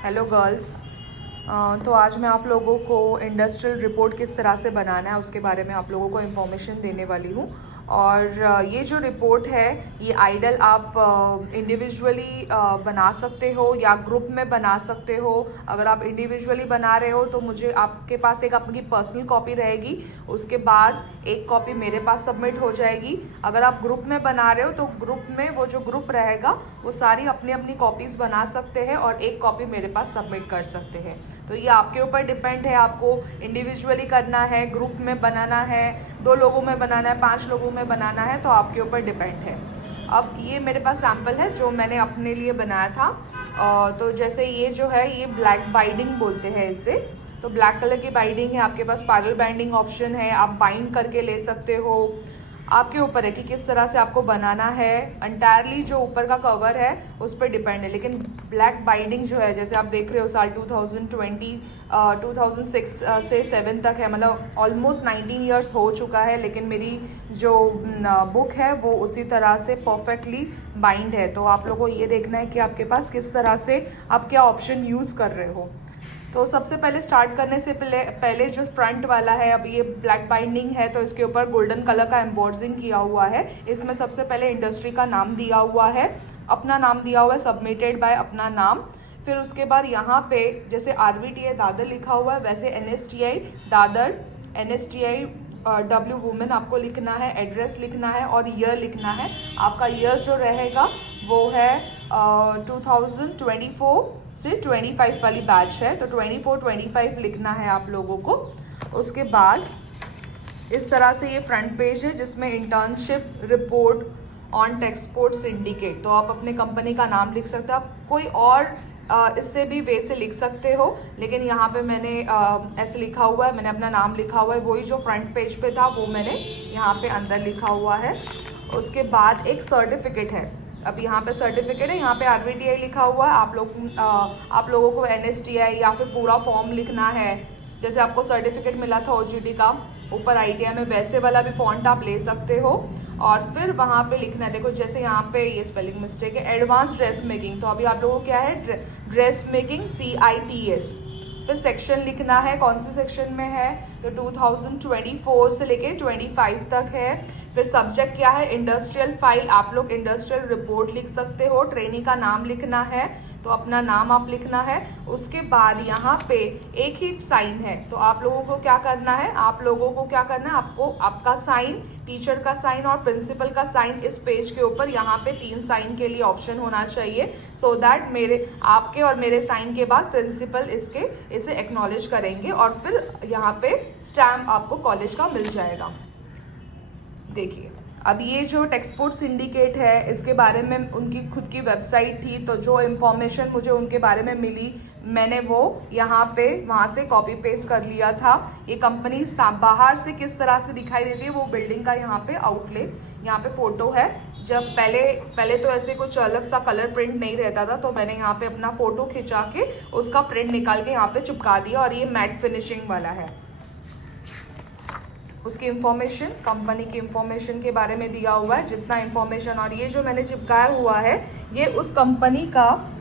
Hello girls. तो आज मैं आप लोगों को इंडस्ट्रियल रिपोर्ट किस तरह से बनाना है उसके बारे में आप लोगों को इन्फॉर्मेशन देने वाली हूँ। और ये जो रिपोर्ट है ये आइडल आप इंडिविजुअली बना सकते हो या ग्रुप में बना सकते हो। अगर आप इंडिविजुअली बना रहे हो तो मुझे आपके पास एक आपकी पर्सनल कॉपी रहेगी, उसके बाद एक कॉपी मेरे पास सबमिट हो जाएगी। अगर आप ग्रुप में बना रहे हो तो ग्रुप में वो जो ग्रुप रहेगा वो सारी अपनी अपनी कॉपीज़ बना सकते हैं और एक कॉपी मेरे पास सबमिट कर सकते हैं। तो ये आपके ऊपर डिपेंड है, आपको इंडिविजुअली करना है, ग्रुप में बनाना है, 2 लोगों में बनाना है, 5 लोगों में बनाना है, तो आपके ऊपर डिपेंड है। अब ये मेरे पास सैम्पल है जो मैंने अपने लिए बनाया था। तो जैसे ये जो है ये ब्लैक बाइंडिंग बोलते हैं इसे। तो ब्लैक कलर की बाइंडिंग है, आपके पास स्पाइरल बाइंडिंग ऑप्शन है, आप बाइंड करके ले सकते हो। आपके ऊपर है कि किस तरह से आपको बनाना है। एंटायरली जो ऊपर का कवर है उस पर डिपेंड है, लेकिन ब्लैक बाइंडिंग जो है जैसे आप देख रहे हो साल 2006 से 7 तक है, मतलब ऑलमोस्ट 19 ईयर्स हो चुका है, लेकिन मेरी जो बुक है वो उसी तरह से परफेक्टली बाइंड है। तो आप लोगों को ये देखना है कि आपके पास किस तरह से आप क्या ऑप्शन यूज़ कर रहे हो। तो सबसे पहले स्टार्ट करने से पहले जो फ्रंट वाला है, अब ये ब्लैक बाइंडिंग है तो इसके ऊपर गोल्डन कलर का एम्बोर्सिंग किया हुआ है। इसमें सबसे पहले इंडस्ट्री का नाम दिया हुआ है, अपना नाम दिया हुआ है, सबमिटेड बाय अपना नाम। फिर उसके बाद यहाँ पे जैसे RVTI दादर लिखा हुआ है वैसे NSTI Dadar, NSTI W women आपको लिखना है, एड्रेस लिखना है और ईयर लिखना है। आपका ईयर जो रहेगा वो है 2024 से 25 वाली बैच है, तो 24-25 लिखना है आप लोगों को। उसके बाद इस तरह से ये फ्रंट पेज है जिसमें इंटर्नशिप रिपोर्ट ऑन टेक्सपोर्ट सिंडिकेट, तो आप अपने कंपनी का नाम लिख सकते हो। आप कोई और इससे भी वे से लिख सकते हो, लेकिन यहाँ पे मैंने ऐसे लिखा हुआ है, मैंने अपना नाम लिखा हुआ है, वही जो फ्रंट पेज पे था वो मैंने यहाँ पे अंदर लिखा हुआ है। उसके बाद एक सर्टिफिकेट है, अब यहाँ पे सर्टिफिकेट है, यहाँ पे RVTI लिखा हुआ है। आप लोगों को NSTI या फिर पूरा फॉर्म लिखना है। जैसे आपको सर्टिफिकेट मिला था OGT का ऊपर ITI में, वैसे वाला भी फॉन्ट आप ले सकते हो। और फिर वहाँ पे लिखना है, देखो जैसे यहाँ पे ये स्पेलिंग मिस्टेक है, एडवांस ड्रेस मेकिंग, तो अभी आप लोगों को क्या है, ड्रेस मेकिंग CITS। फिर सेक्शन लिखना है, कौन से सेक्शन में है, तो 2024 से लेके 25 तक है। फिर सब्जेक्ट क्या है, इंडस्ट्रियल फाइल, आप लोग इंडस्ट्रियल रिपोर्ट लिख सकते हो। ट्रेनी का नाम लिखना है, तो अपना नाम आप लिखना है। उसके बाद यहाँ पे एक ही साइन है, तो आप लोगों को क्या करना है, आपको आपका साइन, टीचर का साइन और प्रिंसिपल का साइन इस पेज के ऊपर यहाँ पे 3 साइन के लिए ऑप्शन होना चाहिए, सो दैट आपके और मेरे साइन के बाद प्रिंसिपल इसे एक्नॉलेज करेंगे और फिर यहाँ पे स्टैम्प आपको कॉलेज का मिल जाएगा। देखिए अब ये जो टेक्सपोर्ट सिंडिकेट है इसके बारे में उनकी खुद की वेबसाइट थी, तो जो इन्फॉर्मेशन मुझे उनके बारे में मिली मैंने वो यहाँ पे वहाँ से कॉपी पेस्ट कर लिया था। ये कंपनी बाहर से किस तरह से दिखाई देती है, वो बिल्डिंग का यहाँ पे आउटलेट, यहाँ पे फोटो है। जब पहले तो ऐसे कुछ अलग सा कलर प्रिंट नहीं रहता था, तो मैंने यहाँ पे अपना फोटो खिंचा के उसका प्रिंट निकाल के यहाँ पे चिपका दिया, और ये मैट फिनिशिंग वाला है। उसकी इंफॉर्मेशन, कंपनी की इंफॉर्मेशन के बारे में दिया हुआ है जितना इंफॉर्मेशन, और ये जो मैंने चिपकाया हुआ है ये उस कंपनी का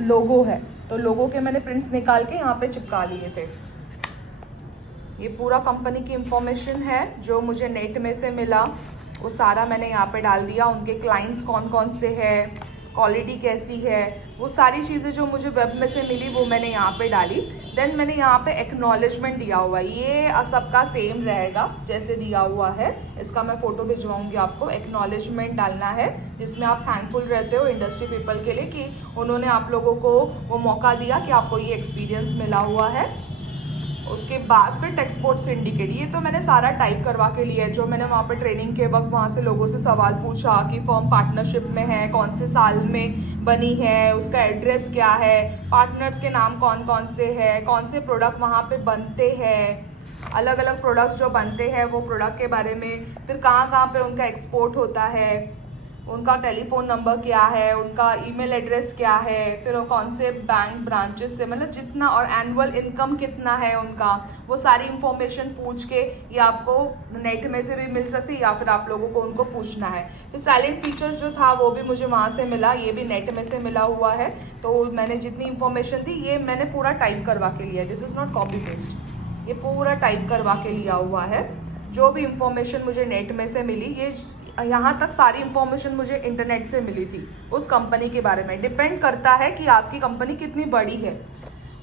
लोगो है, तो लोगो के मैंने प्रिंट्स निकाल के यहाँ पे चिपका लिए थे। ये पूरा कंपनी की इंफॉर्मेशन है जो मुझे नेट में से मिला, वो सारा मैंने यहाँ पे डाल दिया। उनके क्लाइंट्स कौन कौन से है, क्वालिटी कैसी है, वो सारी चीज़ें जो मुझे वेब में से मिली वो मैंने यहाँ पे डाली। देन मैंने यहाँ पे एक्नॉलेजमेंट दिया हुआ है, ये सबका सेम रहेगा जैसे दिया हुआ है, इसका मैं फ़ोटो भिजवाऊंगी आपको। एक्नॉलेजमेंट डालना है जिसमें आप थैंकफुल रहते हो इंडस्ट्री पीपल के लिए कि उन्होंने आप लोगों को वो मौका दिया कि आपको ये एक्सपीरियंस मिला हुआ है। उसके बाद फिर टेक्सपोर्ट सिंडिकेट, ये तो मैंने सारा टाइप करवा के लिया है, जो मैंने वहाँ पे ट्रेनिंग के वक्त वहाँ से लोगों से सवाल पूछा कि फर्म पार्टनरशिप में है, कौन से साल में बनी है, उसका एड्रेस क्या है, पार्टनर्स के नाम कौन कौन से है, कौन से प्रोडक्ट वहाँ पे बनते हैं, अलग अलग प्रोडक्ट्स जो बनते हैं वो प्रोडक्ट के बारे में, फिर कहाँ कहाँ पे उनका एक्सपोर्ट होता है, उनका टेलीफोन नंबर क्या है, उनका ईमेल एड्रेस क्या है, फिर वो कौन से बैंक ब्रांचेस से, मतलब जितना, और एनुअल इनकम कितना है उनका, वो सारी इंफॉर्मेशन पूछ के ये आपको नेट में से भी मिल सकती है या फिर आप लोगों को उनको पूछना है। फिर साइलेंट फीचर्स जो था वो भी मुझे वहाँ से मिला, ये भी नेट में से मिला हुआ है। तो मैंने जितनी इंफॉर्मेशन थी ये मैंने पूरा टाइप करवा के लिया, this is not copy paste, ये पूरा टाइप करवा के लिया हुआ है। जो भी इंफॉर्मेशन मुझे नेट में से मिली, ये यहाँ तक सारी इंफॉर्मेशन मुझे इंटरनेट से मिली थी उस कंपनी के बारे में। डिपेंड करता है कि आपकी कंपनी कितनी बड़ी है।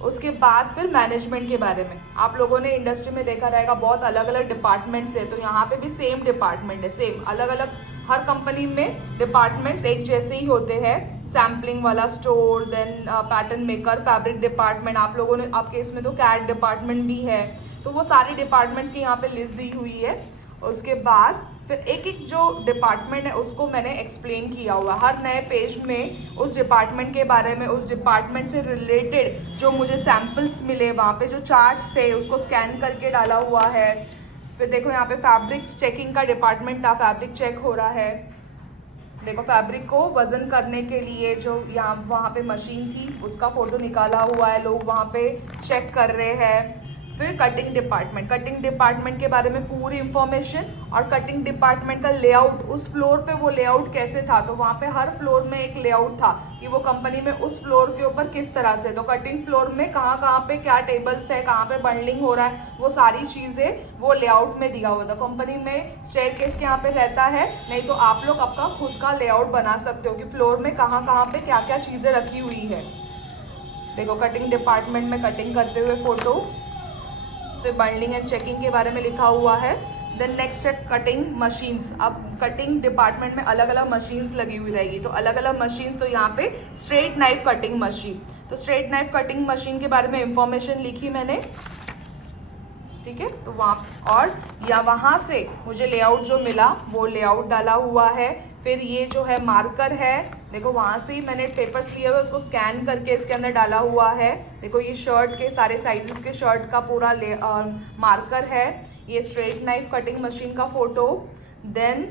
उसके बाद फिर मैनेजमेंट के बारे में, आप लोगों ने इंडस्ट्री में देखा रहेगा बहुत अलग अलग डिपार्टमेंट्स है, तो यहाँ पे भी सेम डिपार्टमेंट है, सेम अलग अलग हर कंपनी में डिपार्टमेंट्स एक जैसे ही होते हैं। सैम्पलिंग वाला store, then pattern maker, fabric department, आप लोगों ने आपके इसमें तो कैट डिपार्टमेंट भी है। तो वो सारे डिपार्टमेंट्स की यहाँ पे लिस्ट दी हुई है। उसके बाद फिर एक एक जो डिपार्टमेंट है उसको मैंने एक्सप्लेन किया हुआ, हर नए पेज में उस डिपार्टमेंट के बारे में, उस डिपार्टमेंट से रिलेटेड जो मुझे सैम्पल्स मिले, वहाँ पे जो चार्ट्स थे उसको स्कैन करके डाला हुआ है। फिर देखो यहाँ पे फैब्रिक चेकिंग का डिपार्टमेंट था, फैब्रिक चेक हो रहा है। देखो फैब्रिक को वजन करने के लिए जो यहाँ वहाँ पे मशीन थी उसका फोटो निकाला हुआ है, लोग वहाँ पे चेक कर रहे हैं। फिर कटिंग डिपार्टमेंट, कटिंग डिपार्टमेंट के बारे में पूरी इंफॉर्मेशन, और कटिंग डिपार्टमेंट का लेआउट, उस फ्लोर पे वो लेआउट कैसे था, तो वहाँ पे हर फ्लोर में एक लेआउट था कि वो कंपनी में उस फ्लोर के ऊपर किस तरह से, तो कटिंग फ्लोर में कहाँ कहाँ पे क्या टेबल्स है, कहाँ पे बंडलिंग हो रहा है, वो सारी चीज़ें वो लेआउट में दिया हुआ था। कंपनी में स्टेयरकेस के यहाँ पे रहता है, नहीं तो आप लोग आपका खुद का लेआउट बना सकते हो कि फ्लोर में कहाँ कहाँ पे क्या क्या चीज़ें रखी हुई है। देखो कटिंग डिपार्टमेंट में कटिंग करते हुए फोटो, फिर बंडलिंग एंड चेकिंग के बारे में लिखा हुआ है। देन नेक्स्ट है कटिंग मशीन्स। अब कटिंग डिपार्टमेंट में अलग अलग मशीन्स लगी हुई रहेगी, तो अलग अलग मशीन्स, तो यहाँ पे स्ट्रेट नाइफ कटिंग मशीन, तो स्ट्रेट नाइफ कटिंग मशीन के बारे में इंफॉर्मेशन लिखी मैंने, ठीक है। तो वहाँ और या वहाँ से मुझे लेआउट जो मिला वो लेआउट डाला हुआ है। फिर ये जो है मार्कर है, देखो वहाँ से ही मैंने पेपर्स लिए हुए उसको स्कैन करके इसके अंदर डाला हुआ है। देखो ये शर्ट के सारे साइजेस के शर्ट का पूरा मार्कर है। ये स्ट्रेट नाइफ कटिंग मशीन का फोटो। देन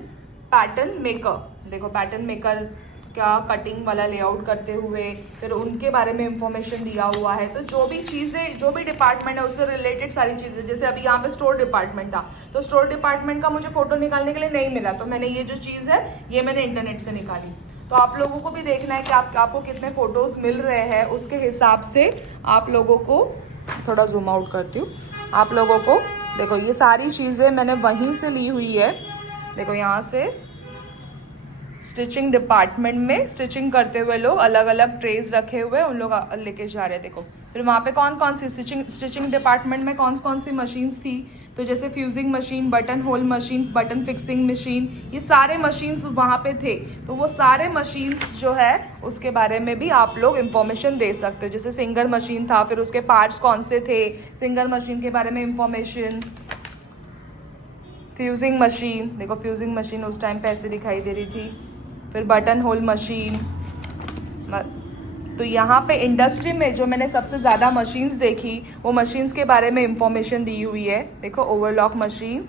पैटर्न मेकर, देखो पैटर्न मेकर क्या कटिंग वाला लेआउट करते हुए, फिर उनके बारे में इंफॉर्मेशन दिया हुआ है। तो जो भी चीज़ें, जो भी डिपार्टमेंट है उससे रिलेटेड सारी चीज़ें, जैसे अभी यहाँ पे स्टोर डिपार्टमेंट था, तो स्टोर डिपार्टमेंट का मुझे फोटो निकालने के लिए नहीं मिला, तो मैंने ये जो चीज़ है ये मैंने इंटरनेट से निकाली। तो आप लोगों को भी देखना है कि आपको कितने फोटोज़ मिल रहे हैं, उसके हिसाब से आप लोगों को, थोड़ा जूम आउट करती हूँ, आप लोगों को देखो ये सारी चीज़ें मैंने वहीं से ली हुई है। देखो यहाँ से स्टिचिंग डिपार्टमेंट में स्टिचिंग करते हुए लोग अलग अलग ट्रेस रखे हुए उन लोग लेके जा रहे हैं। देखो फिर वहाँ पे कौन कौन सी स्टिचिंग डिपार्टमेंट में कौन कौन सी मशीन्स थी, तो जैसे fusing machine, button whole machine, button fixing machine, ये सारे मशीन्स वहाँ पे थे। तो वो सारे मशीन्स जो है उसके बारे में भी आप लोग इंफॉर्मेशन दे सकते हो। जैसे सिंगर मशीन था, फिर उसके पार्ट्स कौन से थे, सिंगर मशीन के बारे में इंफॉर्मेशन। फ्यूजिंग मशीन, देखो फ्यूजिंग मशीन उस टाइम पे ऐसे दिखाई दे रही थी। फिर बटन होल मशीन। तो यहाँ पे इंडस्ट्री में जो मैंने सबसे ज़्यादा मशीन्स देखी वो मशीन्स के बारे में इंफॉर्मेशन दी हुई है। देखो overlock machine,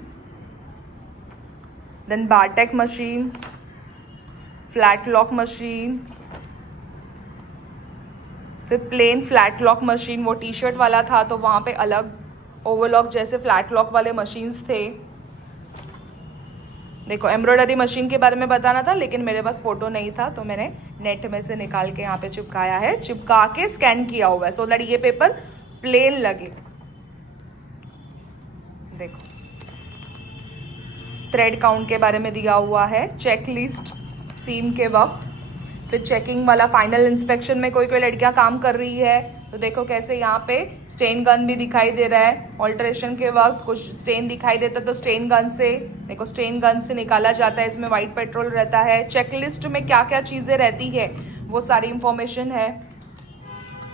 then bartack machine, flat lock machine, फिर प्लेन फ्लैट लॉक मशीन, वो टी शर्ट वाला था तो वहाँ पे अलग ओवरलॉक जैसे फ्लैट लॉक वाले मशीन्स थे। देखो एम्ब्रॉयडरी मशीन के बारे में बताना था लेकिन मेरे पास फोटो नहीं था, तो मैंने नेट में से निकाल के यहाँ पे चिपकाया है, चिपका के स्कैन किया हुआ है, सो दैट ये पेपर प्लेन लगे। देखो थ्रेड काउंट के बारे में दिया हुआ है, चेक लिस्ट सीम के वक्त, फिर चेकिंग वाला फाइनल इंस्पेक्शन में कोई कोई लड़कियां काम कर रही है तो देखो कैसे यहाँ पे स्टेन गन भी दिखाई दे रहा है। ऑल्टरेशन के वक्त कुछ स्टेन दिखाई देता है तो स्टेन गन से, देखो स्टेन गन से निकाला जाता है, इसमें वाइट पेट्रोल रहता है। चेकलिस्ट में क्या क्या चीज़ें रहती है वो सारी इंफॉर्मेशन है।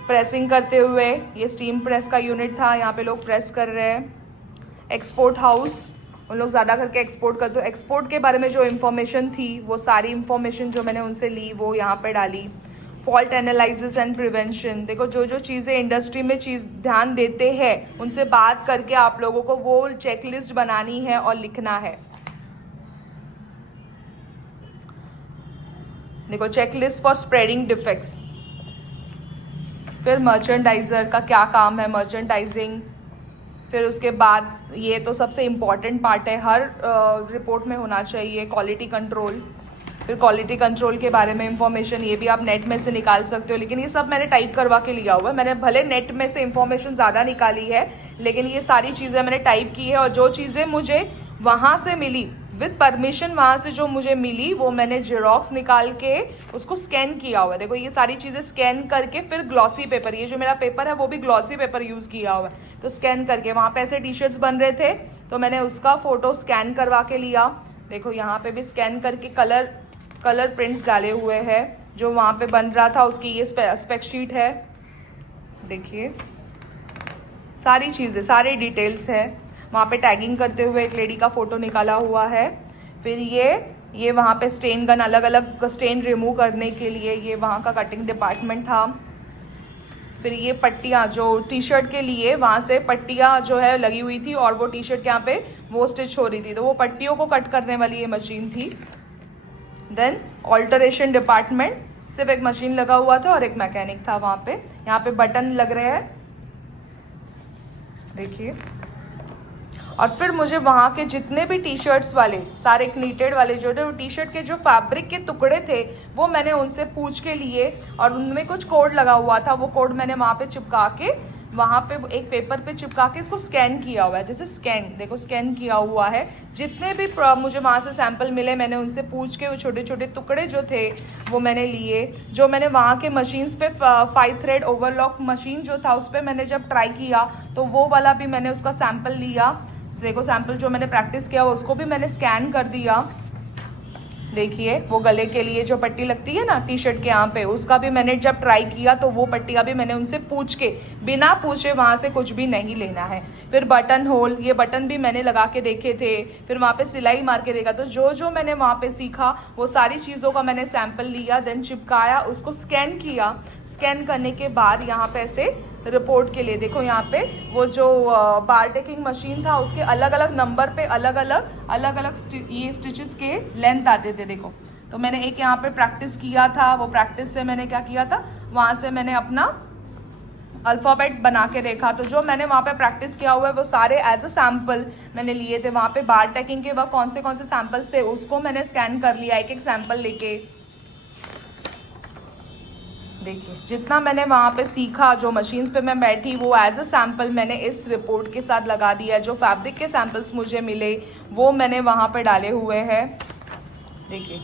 प्रेसिंग करते हुए, ये स्टीम प्रेस का यूनिट था, यहाँ पे लोग प्रेस कर रहे हैं। एक्सपोर्ट हाउस, उन लोग ज़्यादा करके एक्सपोर्ट करते हो। एक्सपोर्ट के बारे में जो इन्फॉर्मेशन थी वो सारी इन्फॉर्मेशन जो मैंने उनसे ली वो यहाँ पे डाली। फॉल्ट एनालिसिस एंड प्रिवेंशन, देखो जो जो चीज़ें इंडस्ट्री में ध्यान देते हैं उनसे बात करके आप लोगों को वो चेकलिस्ट बनानी है और लिखना है। देखो चेकलिस्ट फॉर स्प्रेडिंग डिफेक्ट्स। फिर मर्चेंडाइजर का क्या काम है, मर्चेंडाइजिंग। फिर उसके बाद ये तो सबसे इम्पॉर्टेंट पार्ट है, हर रिपोर्ट में होना चाहिए, क्वालिटी कंट्रोल। फिर क्वालिटी कंट्रोल के बारे में इंफॉर्मेशन, ये भी आप नेट में से निकाल सकते हो, लेकिन ये सब मैंने टाइप करवा के लिया हुआ है। मैंने भले नेट में से इंफॉर्मेशन ज़्यादा निकाली है, लेकिन ये सारी चीज़ें मैंने टाइप की है, और जो चीज़ें मुझे वहाँ से मिली विद परमिशन, वहाँ से जो मुझे मिली वो मैंने जेरोक्स निकाल के उसको स्कैन किया हुआ है। देखो ये सारी चीज़ें स्कैन करके फिर ग्लॉसी पेपर, ये जो मेरा पेपर है वो भी ग्लॉसी पेपर यूज़ किया हुआ है, तो स्कैन करके वहाँ पे ऐसे टी शर्ट्स बन रहे थे तो मैंने उसका फ़ोटो स्कैन करवा के लिया। देखो यहाँ पे भी स्कैन करके कलर प्रिंट्स डाले हुए हैं, जो वहाँ पे बन रहा था उसकी ये स्पेक शीट है। देखिए सारी चीज़ें, सारे डिटेल्स है। वहाँ पे टैगिंग करते हुए एक लेडी का फ़ोटो निकाला हुआ है। फिर ये वहाँ पे स्टेन गन, अलग अलग स्टेन रिमूव करने के लिए ये वहाँ का कटिंग डिपार्टमेंट था। फिर ये पट्टियाँ जो टी शर्ट के लिए, वहाँ से पट्टियाँ जो है लगी हुई थी और वो टी शर्ट के यहाँ पे वो स्टिच हो रही थी, तो वो पट्टियों को कट करने वाली ये मशीन थी। देन ऑल्टरेशन डिपार्टमेंट, सिर्फ एक मशीन लगा हुआ था और एक मैकेनिक था वहाँ पे। यहाँ पे बटन लग रहे हैं, देखिए। और फिर मुझे वहाँ के जितने भी टी शर्ट्स वाले, सारे नीटेड वाले जो थे, टी शर्ट के जो फैब्रिक के टुकड़े थे वो मैंने उनसे पूछ के लिए, और उनमें कुछ कोड लगा हुआ था, वो कोड मैंने वहाँ पे चिपका के, वहाँ पे एक पेपर पे चिपका के इसको स्कैन किया हुआ है। जैसे स्कैन, देखो स्कैन किया हुआ है। जितने भी मुझे वहाँ से सैंपल मिले मैंने उनसे पूछ के वो छोटे छोटे टुकड़े जो थे वो मैंने लिए। जो मैंने वहाँ के मशीन्स पे 5 थ्रेड ओवरलॉक मशीन जो था उस पर मैंने जब ट्राई किया तो वो वाला भी मैंने उसका सैंपल लिया। देखो सैंपल जो मैंने प्रैक्टिस किया उसको भी मैंने स्कैन कर दिया। देखिए वो गले के लिए जो पट्टी लगती है ना टी शर्ट के यहाँ पे, उसका भी मैंने जब ट्राई किया तो वो पट्टियाँ भी मैंने उनसे पूछ के, बिना पूछे वहाँ से कुछ भी नहीं लेना है। फिर बटन होल, ये बटन भी मैंने लगा के देखे थे, फिर वहाँ पे सिलाई मार के देखा। तो जो मैंने वहाँ पे सीखा वो सारी चीज़ों का मैंने सैंपल लिया, देन चिपकाया, उसको स्कैन किया। स्कैन करने के बाद यहाँ पे ऐसे रिपोर्ट के लिए देखो यहाँ पे वो जो बार टेकिंग मशीन था उसके अलग अलग नंबर पे अलग अलग ये स्टिचेस के लेंथ आते थे। देखो तो मैंने एक यहाँ पे प्रैक्टिस किया था, वो प्रैक्टिस से मैंने क्या किया था, वहाँ से मैंने अपना अल्फ़ाबेट बना के देखा। तो जो मैंने वहाँ पे प्रैक्टिस किया हुआ है वो सारे एज अ सैम्पल मैंने लिए थे। वहाँ पे बार टेकिंग के वक्त कौन से सैम्पल्स थे उसको मैंने स्कैन कर लिया, एक सैम्पल लेके। देखिए जितना मैंने वहाँ पे सीखा, जो मशीन्स पे मैं बैठी, वो एज अ सैम्पल मैंने इस रिपोर्ट के साथ लगा दिया। जो फैब्रिक के सैम्पल्स मुझे मिले वो मैंने वहाँ पे डाले हुए हैं, देखिए।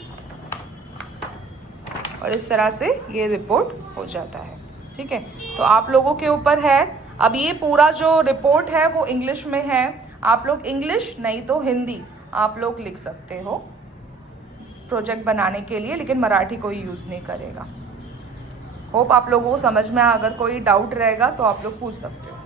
और इस तरह से ये रिपोर्ट हो जाता है, ठीक है। तो आप लोगों के ऊपर है। अब ये पूरा जो रिपोर्ट है वो इंग्लिश में है, आप लोग इंग्लिश नहीं तो हिंदी आप लोग लिख सकते हो प्रोजेक्ट बनाने के लिए, लेकिन मराठी कोई यूज़ नहीं करेगा। होप आप लोगों को समझ में, अगर कोई डाउट रहेगा तो आप लोग पूछ सकते हो।